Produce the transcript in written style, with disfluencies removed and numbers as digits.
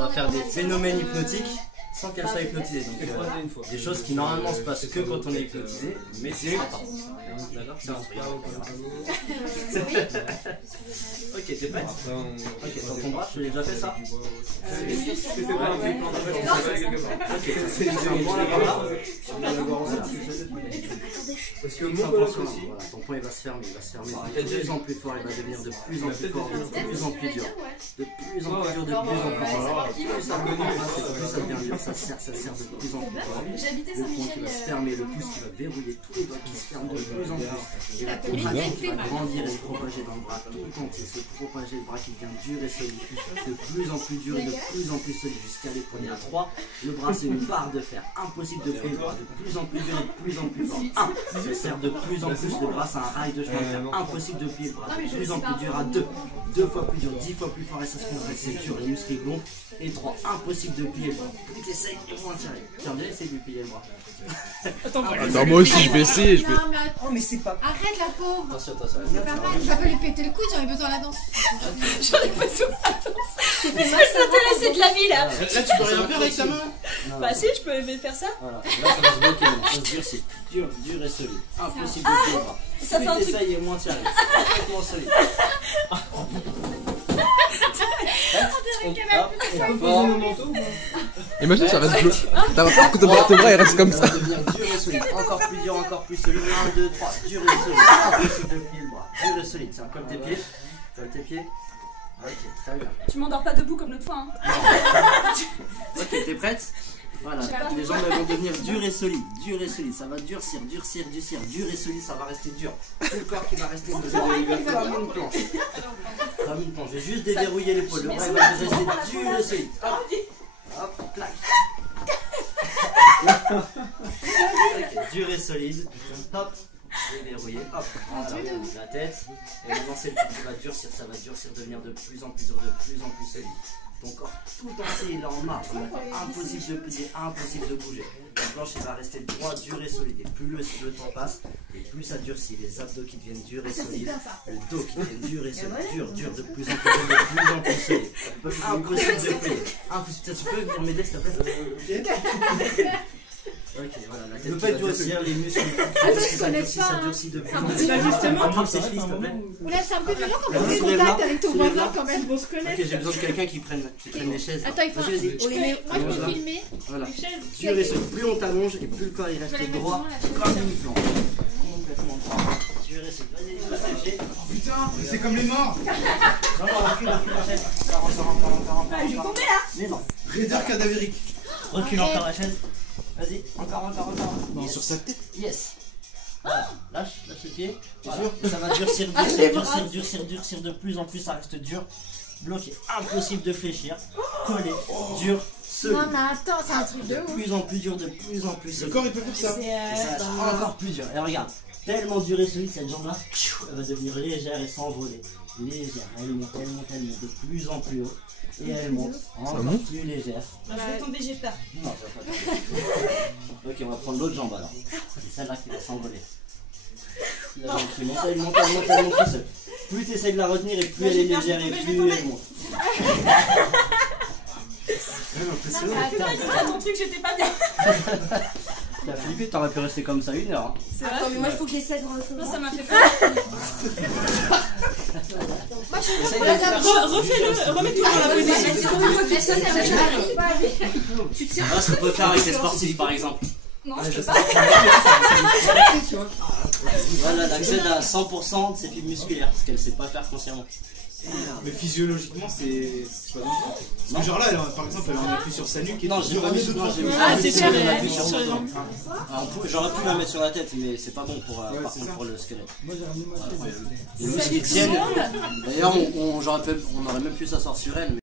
On va faire des phénomènes hypnotiques sans qu'elle soit hypnotisée. Donc des choses qui normalement se passent que quand on est hypnotisé, mais c'est pas. D'accord. Ok, t'es prête? Ok, dans ton bras, je l'ai déjà fait ça. Ok, c'est un bon là. Parce que mon coloc aussi. Voilà, ton poing il va se fermer, de plus en plus fort, il va devenir de plus en plus fort, de plus en plus dur, de plus en plus dur, de plus en plus fort. Plus ça commence, plus ça devient dur, ça serre de plus en plus fort. Le poing qui va se fermer, le pouce qui va verrouiller, tous les doigts qui se ferment de plus en plus. Et la contraction qui va grandir et se propager dans le bras tout entier, se propager, le bras qui devient dur et solide, de plus en plus dur et de plus en plus solide, jusqu'à les poignets à 3. Le bras c'est une barre de fer, impossible de plier le bras, de plus en plus dur et de plus en plus fort. 1, se serre de plus en plus, le bras c'est un rail de chemin de fer, impossible de plier le bras, de plus en plus dur à 2, 2 fois plus dur, 10 fois plus fort et ça se compresse, c'est dur, les muscles gonflent. Et 3, impossible de plier le bras, plus tu essayes, moins tirer. Tiens, viens essayer de plier le bras. Attends, moi aussi je vais essayer. Oh, mais c'est pas. Arrête la pauvre! Attention. C'est pas mal, tu vas pas lui péter le coude, j'en ai besoin de la danse. J'en ai besoin de la danse. Qu'est-ce que ça t'intéresse de la vie là? Là tu peux rien faire avec ta main. Bah si, je peux faire ça. Voilà, là ça va se bloquer, ça se durcit, dur et solide. Impossible de plier le bras. Ça fait un truc. Ça y est, moins tirer. Complètement solide. Imagine ça reste bloqué. T'as peur que tes bras ils restent comme ça. Ça va devenir dur et solide. Encore plus dur, encore plus solide. 1, 2, 3. Dur et solide. Impossible de plier le bras. Dur et solide. Tiens, colle tes pieds. Colle tes pieds. Ok, très bien. Tu m'endors pas debout comme l'autre fois. Hein. Ok, t'es prête? Voilà, les jambes elles vont devenir dures et solides, ça va durcir, dur et solide, ça va rester dur. Tout le corps qui va rester comme une planche. Comme une planche, je vais juste déverrouiller l'épaule, le bras il va rester dur et solide. Hop, clac. Ok, dur et solide, hop, déverrouiller, hop, voilà, la tête, et maintenant c'est le corps qui va durcir, ça va durcir, devenir de plus en plus dur, de plus en plus solide. Ton corps tout entier il est en marche, impossible de plier, impossible de bouger. La planche il va rester droit, dur et solide. Et plus le temps passe, et plus ça durcit. Les abdos qui deviennent durs et solides, le dos qui devient dur et solide, dur, de plus en plus dur, de plus en plus solide. Impossible de plier. Impossible. Tu peux venir m'aider s'il te plaît? Ok, voilà, la tête qui va durcir, les muscles, ça durcit de plus en plus. Justement, c'est s'il te plaît. Oula, c'est un peu violent quand on fait contact avec ton voisin quand même. Ils se connaître. Ok, j'ai besoin de quelqu'un qui prenne les chaises. Attends, il faut. Moi je peux filmer. Voilà. Dur et solide. Plus on t'allonge et plus le corps il reste droit comme une planche. Complètement droit. Dur et solide. Vas-y, je sais. Putain, c'est comme les morts. Non, recule la chaise. Encore. Je vais tomber là. Mais non. Raideur cadavérique. Recule encore la chaise. Vas-y, encore. Yes. Sur sa tête. Yes. Voilà. Lâche le pied. Voilà. Ça va durcir de plus en plus, ça reste dur. Bloqué. Impossible de fléchir. Collé. Dur. Solide. Non, mais attends, c'est un truc de De ouf. plus en plus dur, de plus en plus Le solide. corps il peut faire ça. Et ça va être encore plus dur. Et regarde, tellement dur et solide, cette jambe-là, elle va devenir légère et s'envoler. Légère, elle monte de plus en plus haut. Et elle monte encore plus légère. Bah, je vais tomber, j'ai peur. Non, ça va pas tomber. Ok, on va prendre l'autre jambe alors. C'est celle-là qui va s'envoler. La jambe qui monte, elle monte tout seul. Plus tu essaies de la retenir et plus elle est légère et plus elle monte. Tu m'as dit à ton truc, j'étais pas bien. T'as flippé, t'aurais pu rester comme ça 1 heure. Hein. C'est vrai. Attends, mais moi il faut que j'essaie de rentrer. Non, ça m'a fait peur. Refais-le, remets-toi dans la position. Voilà ce qu'on peut faire avec les sportifs par exemple. Non, je peux pas. Voilà, elle accède à 100% de ses fibres musculaires, ce qu'elle ne sait pas faire consciemment. Mais physiologiquement c'est pas dangereux. Parce que genre là, par exemple, elle a un appui sur sa nuque et Non, j'ai pas mis dedans. Ah, c'est sûr, j'ai elle mis sur les jambes. J'aurais pu la mettre sur la tête, mais c'est pas bon pour, par contre pour le squelette. Les muscles Ça qui lui tiennent. semble. D'ailleurs, on aurait même pu s'asseoir sur elle.